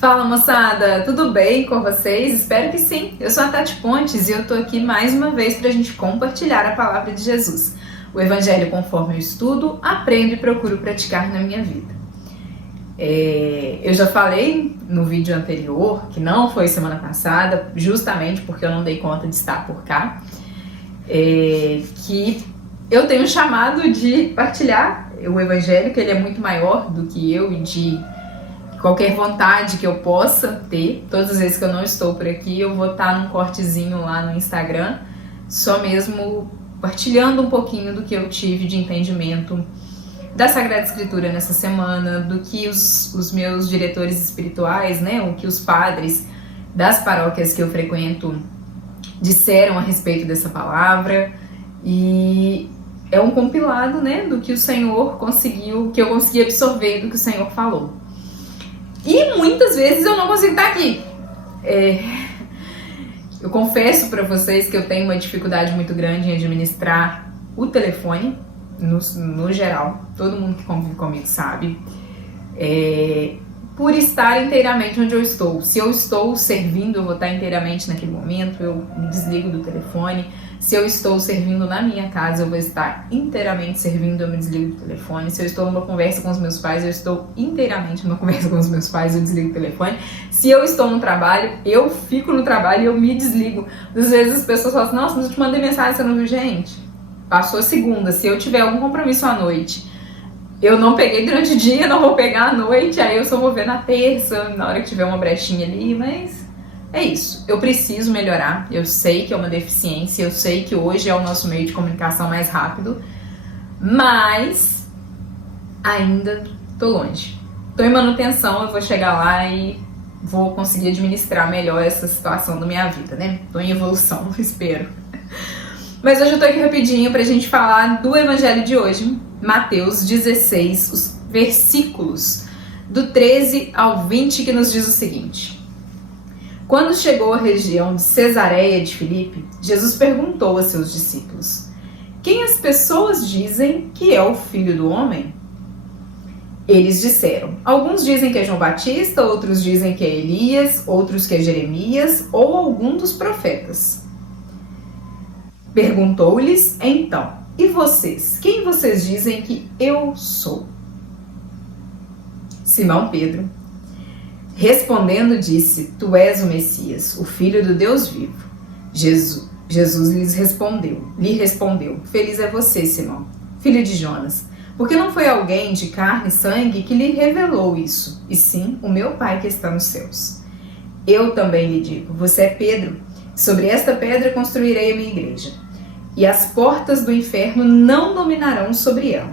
Fala moçada, tudo bem com vocês? Espero que sim. Eu sou a Tati Pontes e eu tô aqui mais uma vez pra gente compartilhar a palavra de Jesus. O Evangelho conforme eu estudo, aprendo e procuro praticar na minha vida. Eu já falei no vídeo anterior, que não foi semana passada, justamente porque eu não dei conta de estar por cá, que eu tenho chamado de partilhar o Evangelho, que ele é muito maior do que eu e de qualquer vontade que eu possa ter. Todas as vezes que eu não estou por aqui, eu vou estar num cortezinho lá no Instagram, só mesmo partilhando um pouquinho do que eu tive de entendimento da Sagrada Escritura nessa semana, do que os meus diretores espirituais, né, o que os padres das paróquias que eu frequento disseram a respeito dessa palavra. E é um compilado, né, do que o Senhor conseguiu, que eu consegui absorver do que o Senhor falou. E muitas vezes eu não consigo estar aqui. Eu confesso para vocês que eu tenho uma dificuldade muito grande em administrar o telefone, no geral. Todo mundo que convive comigo sabe. Por estar inteiramente onde eu estou. Se eu estou servindo, eu vou estar inteiramente naquele momento, eu me desligo do telefone. Se eu estou servindo na minha casa, eu vou estar inteiramente servindo, eu me desligo do telefone. Se eu estou numa conversa com os meus pais, eu estou inteiramente numa conversa com os meus pais, eu desligo o telefone. Se eu estou no trabalho, eu fico no trabalho e eu me desligo. Às vezes as pessoas falam assim, nossa, mas eu te mandei mensagem, você não viu? Gente, passou a segunda. Se eu tiver algum compromisso à noite, eu não peguei durante o dia, não vou pegar à noite, aí eu só vou ver na terça, na hora que tiver uma brechinha ali, mas é isso. Eu preciso melhorar, eu sei que é uma deficiência, eu sei que hoje é o nosso meio de comunicação mais rápido, mas ainda tô longe. Tô em manutenção, eu vou chegar lá e vou conseguir administrar melhor essa situação da minha vida, né? Tô em evolução, espero. Mas hoje eu tô aqui rapidinho pra gente falar do Evangelho de hoje, Mateus 16, os versículos do 13 ao 20, que nos diz o seguinte. Quando chegou à região de Cesareia de Filipe, Jesus perguntou a seus discípulos, quem as pessoas dizem que é o Filho do Homem? Eles disseram, alguns dizem que é João Batista, outros dizem que é Elias, outros que é Jeremias ou algum dos profetas. Perguntou-lhes então, e vocês? Quem vocês dizem que eu sou? Simão Pedro, respondendo, disse, tu és o Messias, o Filho do Deus vivo. Jesus lhe respondeu, feliz é você, Simão, filho de Jonas, porque não foi alguém de carne e sangue que lhe revelou isso, e sim o meu Pai que está nos céus. Eu também lhe digo, você é Pedro, sobre esta pedra construirei a minha igreja, e as portas do inferno não dominarão sobre ela.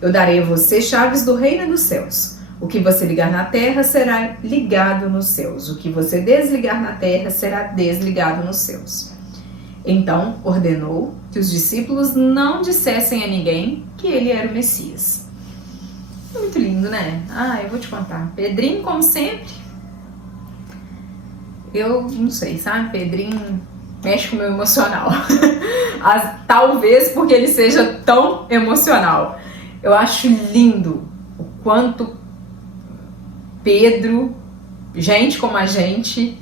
Eu darei a você chaves do reino dos céus. O que você ligar na terra será ligado nos céus. O que você desligar na terra será desligado nos céus. Então ordenou que os discípulos não dissessem a ninguém que ele era o Messias. Muito lindo, né? Eu vou te contar. Pedrinho, como sempre, eu não sei, sabe? Pedrinho mexe com o meu emocional. Talvez porque ele seja tão emocional. Eu acho lindo o quanto Pedro, gente como a gente,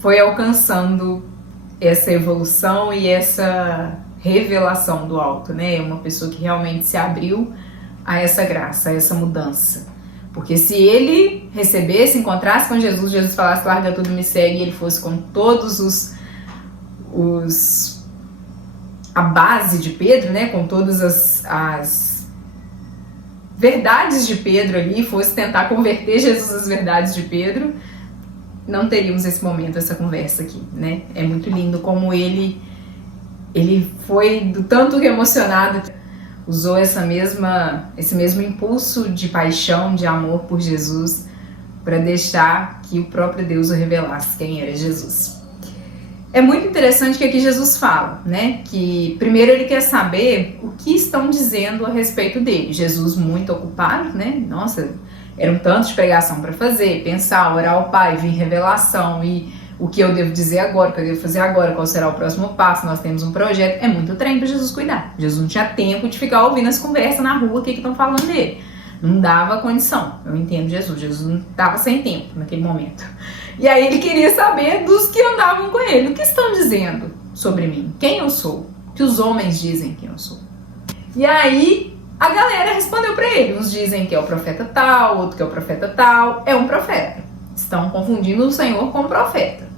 foi alcançando essa evolução e essa revelação do alto, né? Uma pessoa que realmente se abriu a essa graça, a essa mudança. Porque se ele recebesse, encontrasse com Jesus, Jesus falasse, larga tudo, me segue, e ele fosse com todos a base de Pedro, né? Com todas as verdades de Pedro ali, fosse tentar converter Jesus às verdades de Pedro, não teríamos esse momento, essa conversa aqui, né? É muito lindo como ele foi do tanto que emocionado, usou esse mesmo impulso de paixão, de amor por Jesus, para deixar que o próprio Deus o revelasse quem era Jesus. É muito interessante que aqui Jesus fala, né? Que primeiro ele quer saber o que estão dizendo a respeito dele. Jesus muito ocupado, né? Nossa, era um tanto de pregação para fazer, pensar, orar ao Pai, vir revelação e o que eu devo dizer agora, o que eu devo fazer agora, qual será o próximo passo, nós temos um projeto, é muito trem para Jesus cuidar. Jesus não tinha tempo de ficar ouvindo as conversas na rua, o que estão falando dele. Não dava condição. Eu entendo Jesus. Jesus não estava sem tempo naquele momento. E aí ele queria saber dos que andavam com ele. O que estão dizendo sobre mim? Quem eu sou? O que os homens dizem quem eu sou? E aí a galera respondeu para ele. Uns dizem que é o profeta tal, outro que é o profeta tal. É um profeta. Estão confundindo o Senhor com o profeta.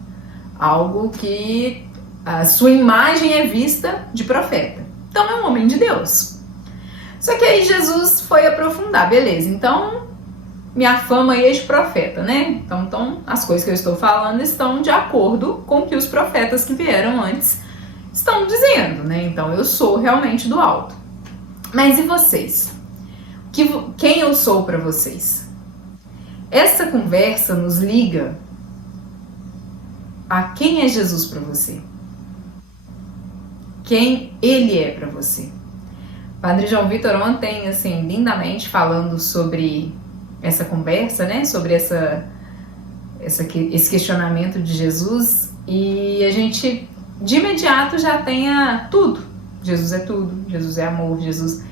Algo que a sua imagem é vista de profeta. Então é um homem de Deus. Só que aí Jesus foi aprofundar. Beleza, então minha fama é de profeta, né? Então as coisas que eu estou falando estão de acordo com o que os profetas que vieram antes estão dizendo, né? Então eu sou realmente do alto. Mas e vocês? Quem eu sou para vocês? Essa conversa nos liga a quem é Jesus para você. Quem ele é para você. Padre João Vitor ontem, assim, lindamente falando sobre essa conversa, né? Sobre esse questionamento de Jesus. E a gente, de imediato, já tenha tudo. Jesus é tudo, Jesus é amor, Jesus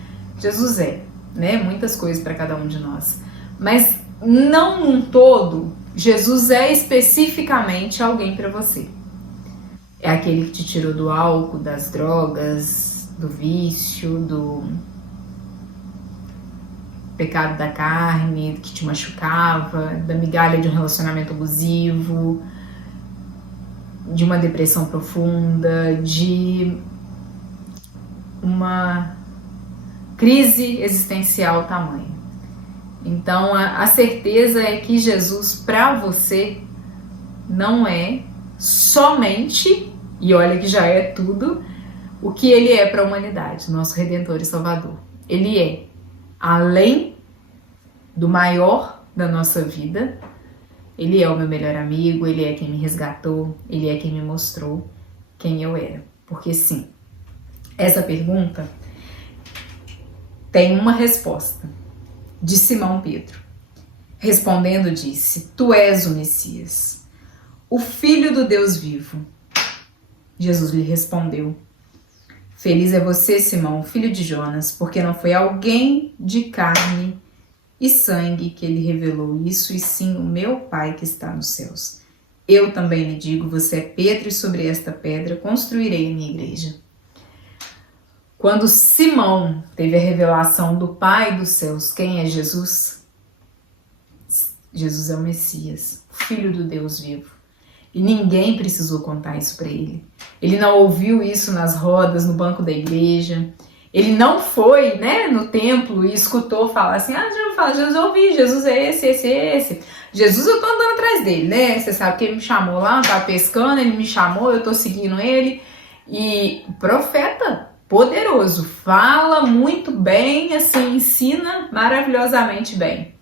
é, né? Muitas coisas para cada um de nós. Mas não um todo, Jesus é especificamente alguém para você. É aquele que te tirou do álcool, das drogas, do vício, do pecado da carne, que te machucava, da migalha de um relacionamento abusivo, de uma depressão profunda, de uma crise existencial tamanha. Então a certeza é que Jesus para você não é somente, e olha que já é tudo, o que ele é para a humanidade, nosso Redentor e Salvador. Ele é além do maior da nossa vida, ele é o meu melhor amigo, ele é quem me resgatou, ele é quem me mostrou quem eu era. Porque sim, essa pergunta tem uma resposta de Simão Pedro. Respondendo disse, tu és o Messias, o Filho do Deus vivo. Jesus lhe respondeu, feliz é você, Simão, filho de Jonas, porque não foi alguém de carne e sangue que ele revelou isso, e sim o meu Pai que está nos céus. Eu também lhe digo, você é Pedro, e sobre esta pedra construirei a minha igreja. Quando Simão teve a revelação do Pai dos céus, quem é Jesus? Jesus é o Messias, o Filho do Deus vivo. E ninguém precisou contar isso para ele. Ele não ouviu isso nas rodas, no banco da igreja. Ele não foi, né, no templo e escutou falar assim, Jesus, eu ouvi, Jesus é esse. Jesus, eu tô andando atrás dele, né? Você sabe que ele me chamou lá, eu tava pescando, ele me chamou, eu tô seguindo ele. E profeta poderoso, fala muito bem, assim, ensina maravilhosamente bem.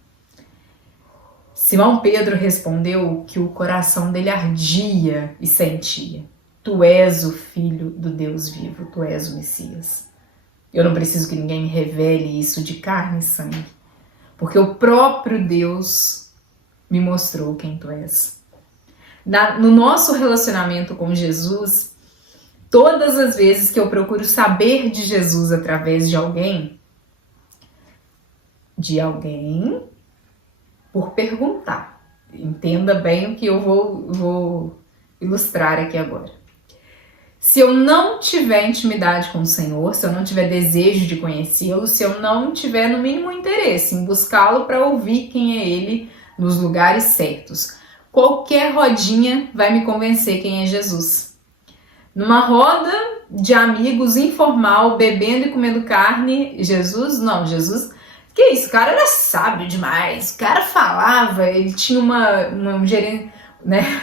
Simão Pedro respondeu que o coração dele ardia e sentia. Tu és o Filho do Deus vivo, tu és o Messias. Eu não preciso que ninguém me revele isso de carne e sangue, porque o próprio Deus me mostrou quem tu és. No nosso relacionamento com Jesus, todas as vezes que eu procuro saber de Jesus através de alguém por perguntar. Entenda bem o que eu vou ilustrar aqui agora. Se eu não tiver intimidade com o Senhor, se eu não tiver desejo de conhecê-lo, se eu não tiver no mínimo interesse em buscá-lo para ouvir quem é ele nos lugares certos, qualquer rodinha vai me convencer quem é Jesus. Numa roda de amigos informal, bebendo e comendo carne, Jesus, que isso, o cara era sábio demais, o cara falava, ele tinha uma gerente, né,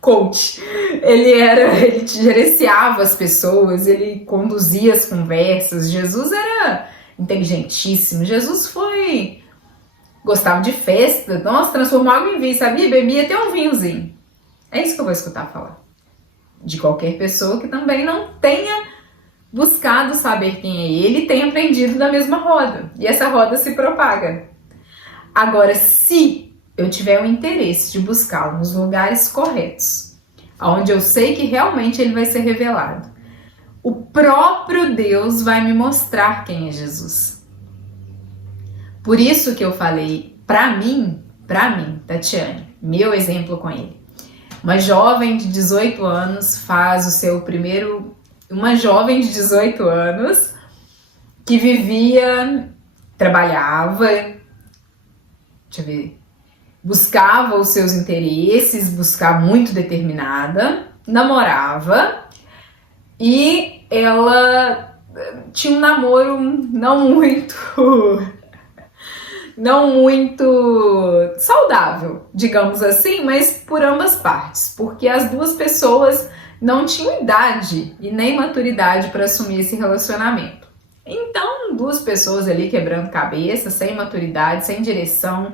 coach, ele gerenciava as pessoas, ele conduzia as conversas, Jesus era inteligentíssimo, Jesus gostava de festa, nossa, transformou água em vinho, sabia? Bebia até um vinhozinho. É isso que eu vou escutar falar. De qualquer pessoa que também não tenha buscado saber quem é ele, tem aprendido da mesma roda. E essa roda se propaga. Agora, se eu tiver o interesse de buscá-lo nos lugares corretos, onde eu sei que realmente ele vai ser revelado, o próprio Deus vai me mostrar quem é Jesus. Por isso que eu falei, pra mim, Tatiane, meu exemplo com ele. Uma jovem de 18 anos faz o seu primeiro... Uma jovem de 18 anos que vivia, trabalhava, deixa eu ver, buscava os seus interesses, buscava muito determinada, namorava e ela tinha um namoro não muito saudável, digamos assim, mas por ambas partes, porque as duas pessoas não tinham idade e nem maturidade para assumir esse relacionamento. Então, duas pessoas ali quebrando cabeça, sem maturidade, sem direção,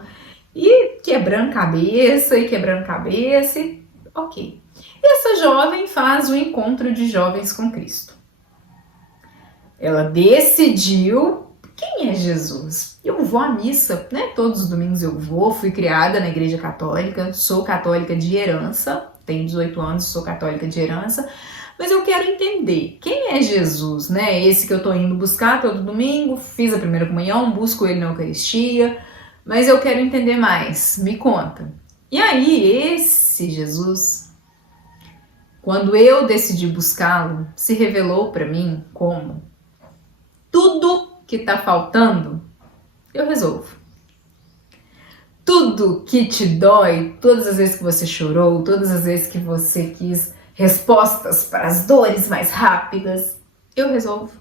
e quebrando cabeça, e ok. Essa jovem faz o encontro de jovens com Cristo. Ela decidiu, quem é Jesus? Eu vou à missa, né? Todos os domingos eu vou, fui criada na igreja católica, sou católica de herança, tenho 18 anos, sou católica de herança, mas eu quero entender quem é Jesus, né? Esse que eu tô indo buscar todo domingo, fiz a primeira comunhão, busco ele na Eucaristia, mas eu quero entender mais, me conta. E aí, esse Jesus, quando eu decidi buscá-lo, se revelou para mim como tudo que tá faltando, eu resolvo. Tudo que te dói, todas as vezes que você chorou, todas as vezes que você quis respostas para as dores mais rápidas, eu resolvo.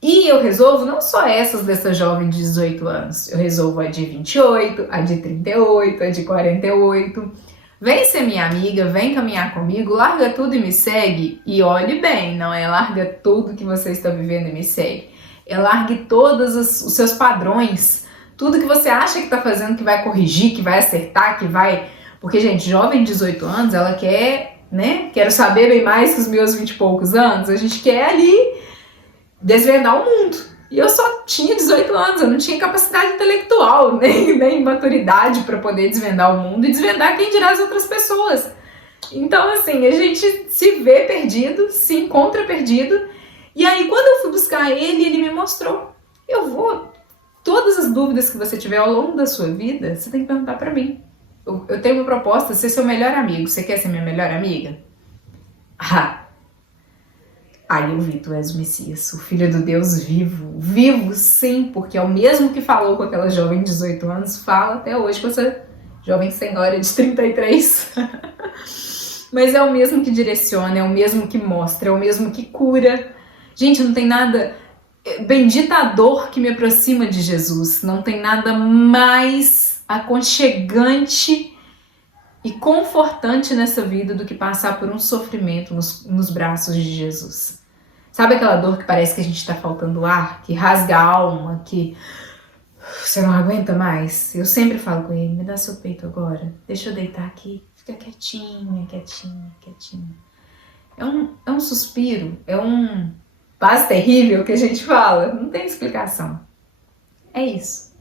E eu resolvo não só essas dessa jovem de 18 anos, eu resolvo a de 28, a de 38, a de 48. Vem ser minha amiga, vem caminhar comigo, larga tudo e me segue. E olhe bem, não é larga tudo que você está vivendo e me segue. É largue todos os seus padrões, tudo que você acha que está fazendo, que vai corrigir, que vai acertar, que vai... Porque, gente, jovem de 18 anos, ela quer, né? Quero saber bem mais que os meus 20 e poucos anos. A gente quer ali desvendar o mundo. E eu só tinha 18 anos, eu não tinha capacidade intelectual, nem maturidade para poder desvendar o mundo e desvendar quem dirá as outras pessoas. Então, assim, a gente se vê perdido, se encontra perdido. E aí, quando eu fui buscar ele me mostrou. Todas as dúvidas que você tiver ao longo da sua vida, você tem que perguntar para mim. Eu tenho uma proposta, ser seu melhor amigo. Você quer ser minha melhor amiga? Aí eu vi, tu és o Messias, o Filho do Deus vivo. Vivo, sim, porque é o mesmo que falou com aquela jovem de 18 anos, fala até hoje com essa jovem senhora de 33. Mas é o mesmo que direciona, é o mesmo que mostra, é o mesmo que cura. Gente, não tem nada... Bendita a dor que me aproxima de Jesus. Não tem nada mais aconchegante e confortante nessa vida do que passar por um sofrimento nos braços de Jesus. Sabe aquela dor que parece que a gente está faltando ar? Que rasga a alma, que você não aguenta mais? Eu sempre falo com ele, me dá seu peito agora. Deixa eu deitar aqui. Fica quietinha. É um suspiro, é um paz terrível que a gente fala. Não tem explicação. É isso.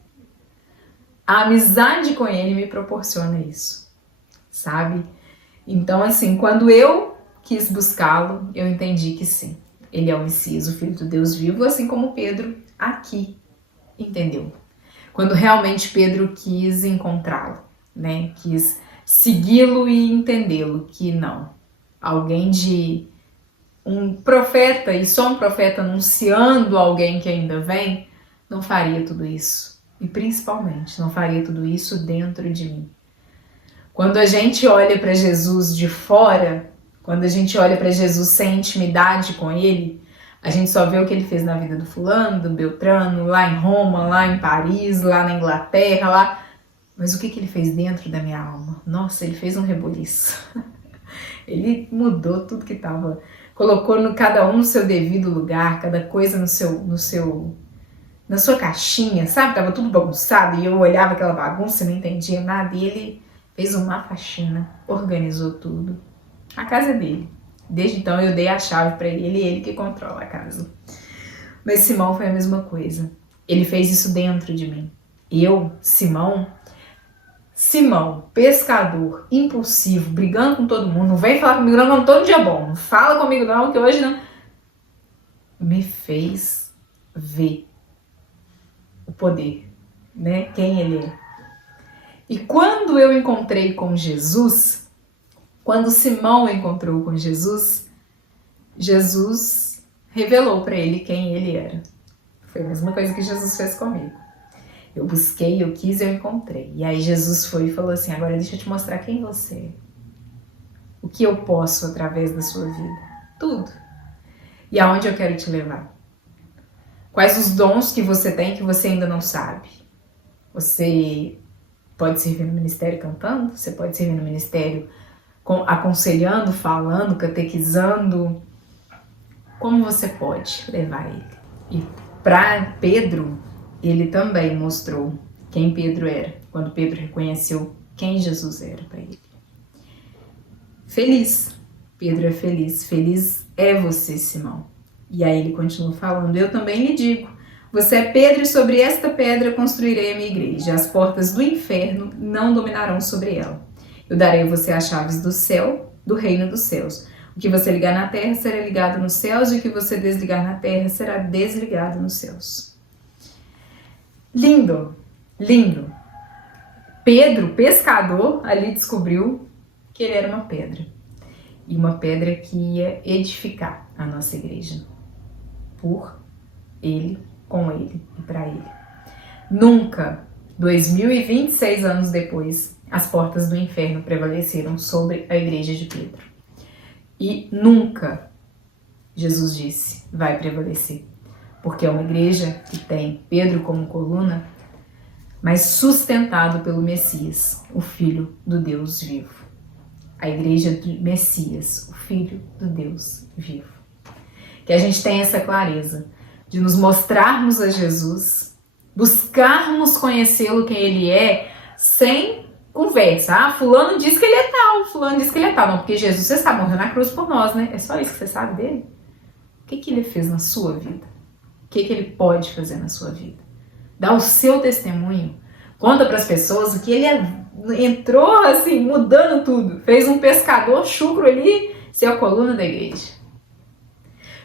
A amizade com ele me proporciona isso. Sabe? Então, assim, quando eu quis buscá-lo, eu entendi que sim, ele é o Messias, o Filho do Deus vivo, assim como Pedro aqui entendeu. Quando realmente Pedro quis encontrá-lo, né? Quis segui-lo e entendê-lo, que não. Alguém de um profeta, e só um profeta anunciando alguém que ainda vem, não faria tudo isso. E principalmente, não faria tudo isso dentro de mim. Quando a gente olha para Jesus de fora, quando a gente olha para Jesus sem intimidade com ele, a gente só vê o que ele fez na vida do fulano, do Beltrano, lá em Roma, lá em Paris, lá na Inglaterra, lá... Mas o que ele fez dentro da minha alma? Nossa, ele fez um rebuliço. Ele mudou tudo que estava... Colocou cada um no seu devido lugar, cada coisa na sua caixinha, sabe? Tava tudo bagunçado e eu olhava aquela bagunça e não entendia nada. E ele fez uma faxina, organizou tudo. A casa é dele. Desde então eu dei a chave para ele que controla a casa. Mas Simão foi a mesma coisa. Ele fez isso dentro de mim. Eu, Simão, pescador, impulsivo, brigando com todo mundo, não vem falar comigo não tô no dia bom, não fala comigo não, que hoje não... Me fez ver o poder né? Quem ele é. E quando eu encontrei com Jesus, quando Simão encontrou com Jesus, Jesus revelou para ele quem ele era. Foi a mesma coisa que Jesus fez comigo. Eu busquei, eu quis, eu encontrei. E aí Jesus foi e falou assim, agora deixa eu te mostrar quem você é. O que eu posso através da sua vida. Tudo. E aonde eu quero te levar. Quais os dons que você tem que você ainda não sabe. Você pode servir no ministério cantando, você pode servir no ministério aconselhando, falando, catequizando. Como você pode levar ele? E para Pedro, ele também mostrou quem Pedro era, quando Pedro reconheceu quem Jesus era para ele. Feliz, Pedro é feliz, feliz é você, Simão. E aí ele continua falando, eu também lhe digo, você é Pedro e sobre esta pedra construirei a minha igreja, as portas do inferno não dominarão sobre ela. Eu darei a você as chaves do céu, do reino dos céus. O que você ligar na terra será ligado nos céus e o que você desligar na terra será desligado nos céus. Lindo, lindo. Pedro, pescador, ali descobriu que ele era uma pedra. E uma pedra que ia edificar a nossa igreja. Por ele, com ele e para ele. Nunca, 2026 anos depois, as portas do inferno prevaleceram sobre a igreja de Pedro. E nunca, Jesus disse, vai prevalecer. Porque é uma igreja que tem Pedro como coluna, mas sustentado pelo Messias, o Filho do Deus vivo. A igreja do Messias, o Filho do Deus vivo. Que a gente tenha essa clareza de nos mostrarmos a Jesus, buscarmos conhecê-lo quem ele é, sem conversa. Ah, fulano diz que ele é tal, fulano diz que ele é tal. Não, porque Jesus, você sabe, morreu na cruz por nós, né? É só isso que você sabe dele? O que ele fez na sua vida? O que ele pode fazer na sua vida? Dá o seu testemunho. Conta para as pessoas que ele entrou assim, mudando tudo. Fez um pescador chucro ali, ser a coluna da igreja.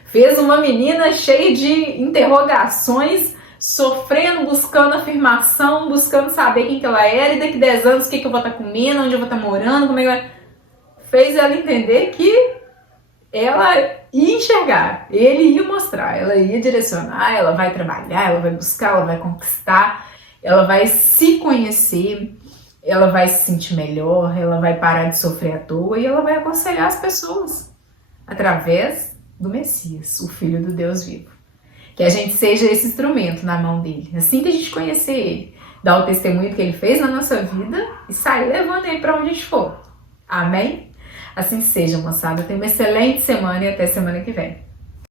Fez uma menina cheia de interrogações, sofrendo, buscando afirmação, buscando saber quem que ela era, e daqui 10 anos o que eu vou estar comendo, onde eu vou estar morando, como é que vai... Fez ela entender que ela ia enxergar, ele ia mostrar, ela ia direcionar, ela vai trabalhar, ela vai buscar, ela vai conquistar, ela vai se conhecer, ela vai se sentir melhor, ela vai parar de sofrer à toa e ela vai aconselhar as pessoas através do Messias, o Filho do Deus vivo. Que a gente seja esse instrumento na mão dele, assim que a gente conhecer ele, dar o testemunho que ele fez na nossa vida e sair levando ele para onde a gente for. Amém? Assim seja, moçada. Tenha uma excelente semana e até semana que vem.